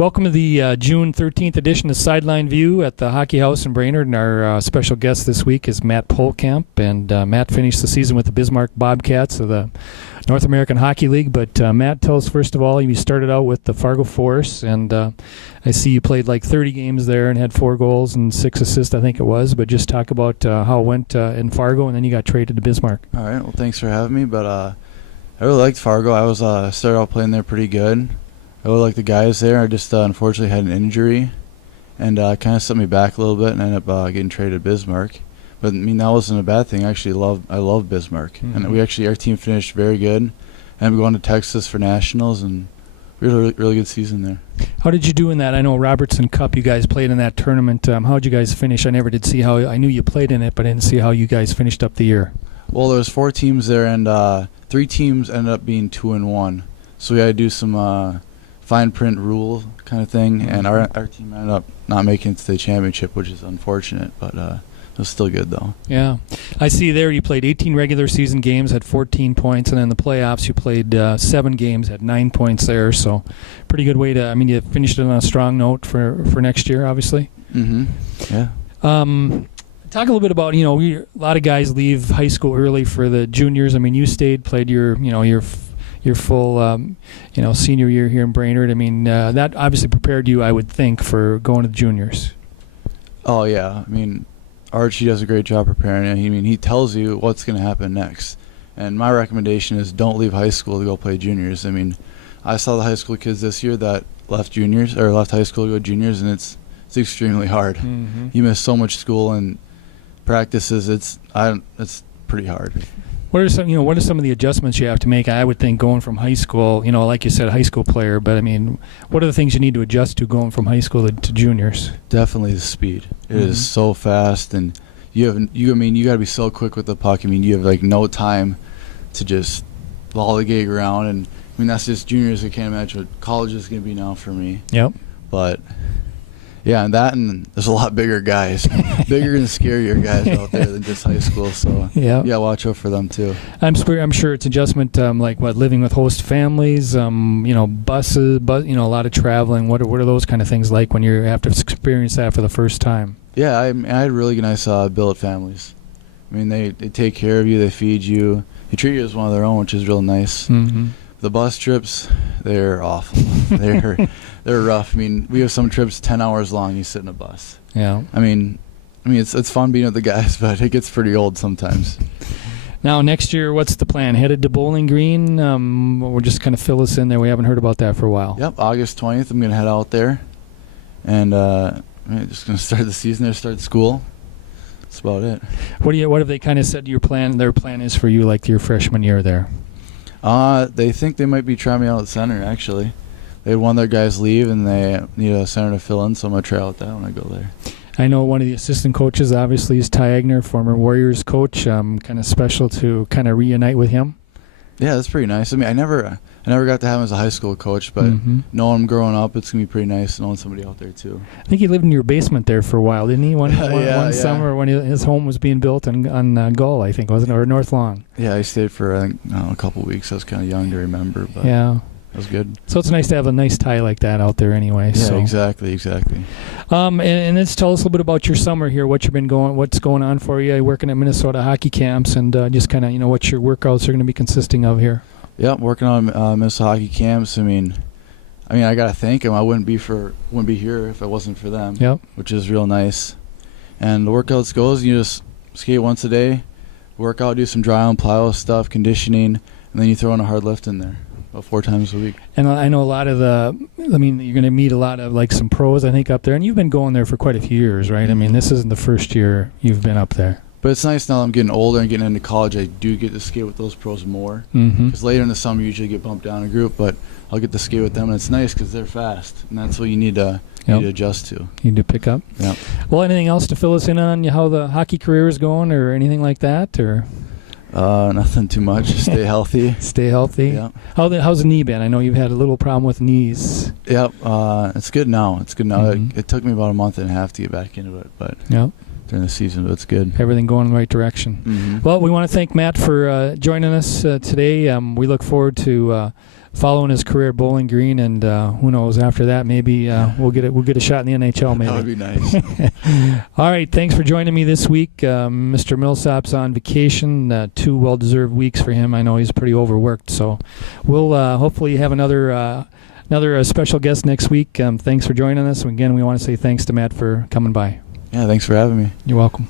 Welcome to the June 13th edition of Sideline View at the Hockey House in Brainerd. And our special guest this week is Matt Pohlkamp. And Matt finished the season with the Bismarck Bobcats of the North American Hockey League. But Matt, tell us first of all, you started out with the Fargo Force. And I see you played like 30 games there and had 4 goals and 6 assists, I think it was. But just talk about how it went in Fargo, and then you got traded to Bismarck. All right. Well, thanks for having me. But I really liked Fargo. I was started out playing there pretty good. I really liked the guys there. I just unfortunately had an injury, and kind of set me back a little bit, and ended up getting traded to Bismarck. But I mean, that wasn't a bad thing. I love Bismarck, and our team finished very good. And we're going to Texas for nationals, and we had a really good season there. How did you do in that? I know Robertson Cup, you guys played in that tournament. How did you guys finish? I never did see how. I knew you played in it, but I didn't see how you guys finished up the year. Well, there was 4 teams there, and 3 teams ended up being 2-1. So we had to do some fine print rule kind of thing, and our team ended up not making it to the championship, which is unfortunate, but it was still good though. Yeah. I see there you played 18 regular season games, had 14 points, and in the playoffs you played 7 games, had 9 points there, so pretty good way to, I mean, you finished it on a strong note for next year, obviously. Yeah. Talk a little bit about, a lot of guys leave high school early for the juniors. I mean, you stayed, played your full, senior year here in Brainerd. I mean, that obviously prepared you, I would think, for going to the juniors. Oh, yeah. I mean, Archie does a great job preparing you. I mean, he tells you what's going to happen next. And my recommendation is don't leave high school to go play juniors. I mean, I saw the high school kids this year that left high school to go juniors, and it's extremely hard. You miss so much school and practices. It's pretty hard. What are some of the adjustments you have to make? I would think going from high school, like you said, a high school player, but I mean, what are the things you need to adjust to going from high school to juniors? Definitely the speed. It is so fast, and you got to be so quick with the puck. I mean, you have like no time to just lollygag around, and I mean that's just juniors. I can't imagine what college is going to be now for me. Yep. But yeah, and there's a lot bigger guys, bigger and scarier guys out there than just high school. So yeah, watch out for them too. I'm sure it's adjustment, like living with host families, buses, a lot of traveling. What are those kind of things like when you have to experience that for the first time? Yeah, I had really nice billet families. I mean, they take care of you, they feed you, they treat you as one of their own, which is real nice. The bus trips, they're awful. They're rough. I mean, we have some trips 10 hours long. You sit in a bus. Yeah. I mean, it's fun being with the guys, but it gets pretty old sometimes. Now, next year, what's the plan? Headed to Bowling Green? We'll just kind of fill us in there. We haven't heard about that for a while. Yep, August 20th, I'm going to head out there. And just going to start the season there, start school. That's about it. What have they kind of said their plan is for you, like your freshman year there? They think they might be trying me out at center, actually. They had one of their guys leave, and they need a center to fill in, so I'm going to try out that when I go there. I know one of the assistant coaches, obviously, is Ty Agner, former Warriors coach. Kind of special to kind of reunite with him. Yeah, that's pretty nice. I mean, I never got to have him as a high school coach, but knowing him growing up, it's going to be pretty nice knowing somebody out there, too. I think he lived in your basement there for a while, didn't he? One summer when his home was being built on Gull, I think, wasn't it? Or North Long. Yeah, I stayed for, I think, a couple of weeks. I was kind of young to remember, but yeah, it was good. So it's nice to have a nice tie like that out there anyway. Yeah, so. Exactly. And let's tell us a little bit about your summer here, what's going on for you. You're working at Minnesota hockey camps, and just kind of, what your workouts are going to be consisting of here. Yeah, working on Minnesota hockey camps. I mean, I gotta thank them. I wouldn't be here if it wasn't for them. Yep. Which is real nice. And the workouts goes, you just skate once a day, work out, do some dry on plyo stuff, conditioning, and then you throw in a hard lift in there about 4 times a week. And I know a lot of you're going to meet a lot of like some pros, I think, up there, and you've been going there for quite a few years, right? I mean, this isn't the first year you've been up there. But it's nice now that I'm getting older and getting into college, I do get to skate with those pros more. Because later in the summer, you usually get bumped down a group, but I'll get to skate with them, and it's nice because they're fast, and that's what you need to adjust to. You need to pick up. Yeah. Well, anything else to fill us in on how the hockey career is going, or anything like that, or? Nothing too much. Stay healthy. Stay healthy. Yeah. How's the knee been? I know you've had a little problem with knees. Yep. It's good now. It took me about a month and a half to get back into it, but. Yep. During the season, but it's good. Everything going in the right direction. Well, we want to thank Matt for joining us today. We look forward to following his career at Bowling Green, and who knows, after that maybe we'll get a shot in the NHL maybe. That would be nice. All right, thanks for joining me this week. Mr. Millsap's on vacation, 2 well-deserved weeks for him. I know he's pretty overworked, so we'll hopefully have another special guest next week. Thanks for joining us. Again, we want to say thanks to Matt for coming by. Yeah, thanks for having me. You're welcome.